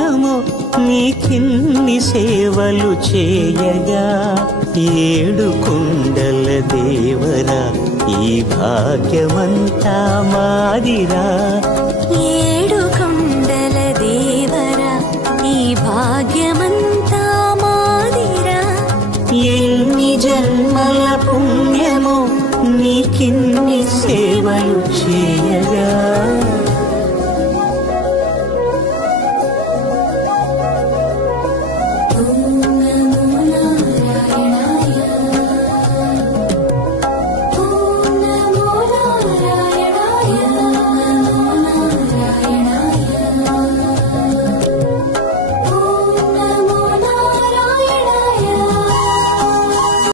పుణ్యము నీకిన్ని సేవలు చేయగా ఏడు కొండల దేవరా ఈ భాగ్యమంతా మాదిరా ఏడు కొండల దేవరా ఈ భాగ్యమంతా మాదిరా ఎన్ని జన్మల పుణ్యము నీకిన్ని సేవలు చేయగా